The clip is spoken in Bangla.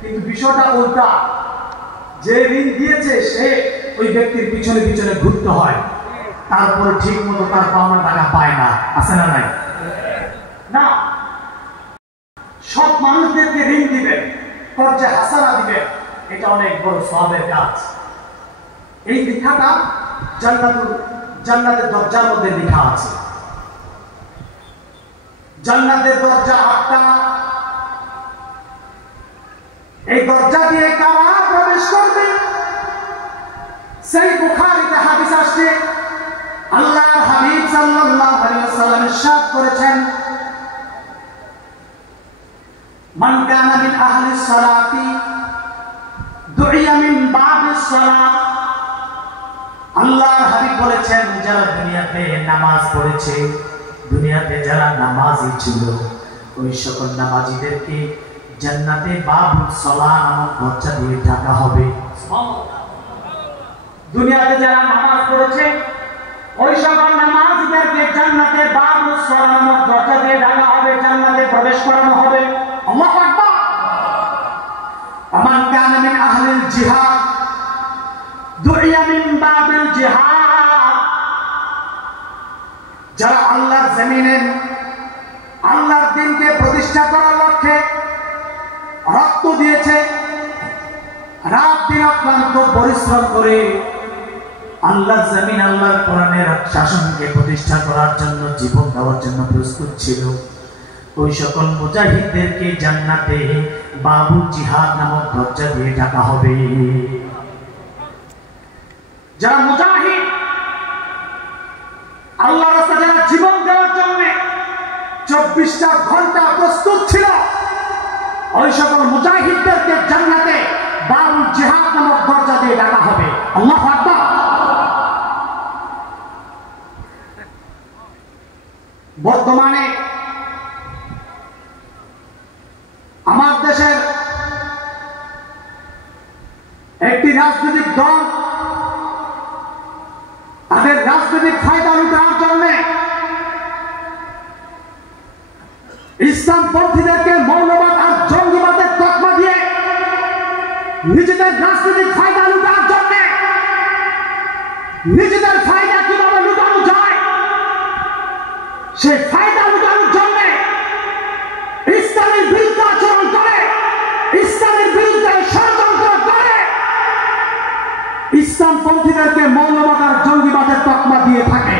কিন্তু বিষয়টা উল্টা, যে ঋণ দিয়েছে সে ওই ব্যক্তির পিছনে পিছনে ঘুরতে হয়, তারপরে ঠিক মতো তার পাওনা টাকা পায় না। আছে না নাই? না, সব মানুষদেরকে ঋণ দিবেন, কর্জে হাসানা দিবেন, এটা অনেক বড় সওয়াবের কাজ। এই লেখাটা জান্নাতের দরজার মধ্যে লেখা আছে। জান্নাতের দরজা 8টা। এই দরজা দিয়ে কারা প্রবেশ করবে? সেই বুখারীতে হাদিস আসছে, আল্লাহর হাবিব সাল্লাল্লাহু আলাইহি ওয়াসাল্লাম ইরশাদ করেছেন, মান কানা মিন আহলিস সালাতি দুইয়া মিন বাবিস সালাত। আল্লাহর হাবিব বলেছেন, যারা দুনিয়াতে নামাজ পড়েছে, দুনিয়াতে যারা নামাজি ছিল, ওই সকল নামাজিদেরকে জান্নাতে বাবুস সালাহ নামক দরজা দিয়ে ঢাকা হবে। দুনিয়াতে যারা নামাজ পড়েছে, ওই সকল নামাজিদেরকে জান্নাতে বাবুস সালাহ নামক দরজা দিয়ে ঢাকা হবে, জান্নাতে প্রবেশ করানো হবে। আল্লাহু আকবার। আমান কানা মিন আহলিল জিহাদ দুইয়া মিন বাবিল জিহাদ। যারা আল্লাহর জমিনে আল্লাহর দ্বীনকে প্রতিষ্ঠা করার লক্ষ্যে রক্ত দিয়েছে, রাত দিন অক্লান্ত পরিশ্রম করে আল্লাহর জমিন আল্লাহর কোরআনের শাসনকে প্রতিষ্ঠা করার জন্য জীবন দেওয়ার জন্য প্রস্তুত ছিল, ওই সকল মুজাহিদদেরকে জান্নাতে বাবুল জিহাদ নামক দরজা দিয়ে ডাকা হবে। যারা মুজাহিদ, আল্লাহর রাস্তায় যারা জীবন দেওয়ার জন্য 24টা ঘন্টা প্রস্তুত ছিল, ওই সকল মুজাহিদদেরকে জান্নাতে বাবুল জিহাদ নামক দরজা দিয়ে ডাকা হবে। আল্লাহু আকবার। বর্তমানে আমার দেশের একটি রাজনৈতিক দল তাদের রাজনৈতিক ফায়দা লুটানোর জন্য ইসলামপন্থীদেরকে মৌলবাদ আর জঙ্গিবাদের তকমা দিয়ে নিজেদের রাজনৈতিক ফায়দা লুটানোর জন্য, নিজেদের ফায়দা কিভাবে লুটানো যায় সেই ফায়দা লুটানোর জন্য ইসলামের বিরুদ্ধে আচরণ করে, ইসলামের বিরুদ্ধে ষড়যন্ত্র করে, ইসলামপন্থীদেরকে মৌলবাদ আর জঙ্গিবাদের তকমা দিয়ে থাকে।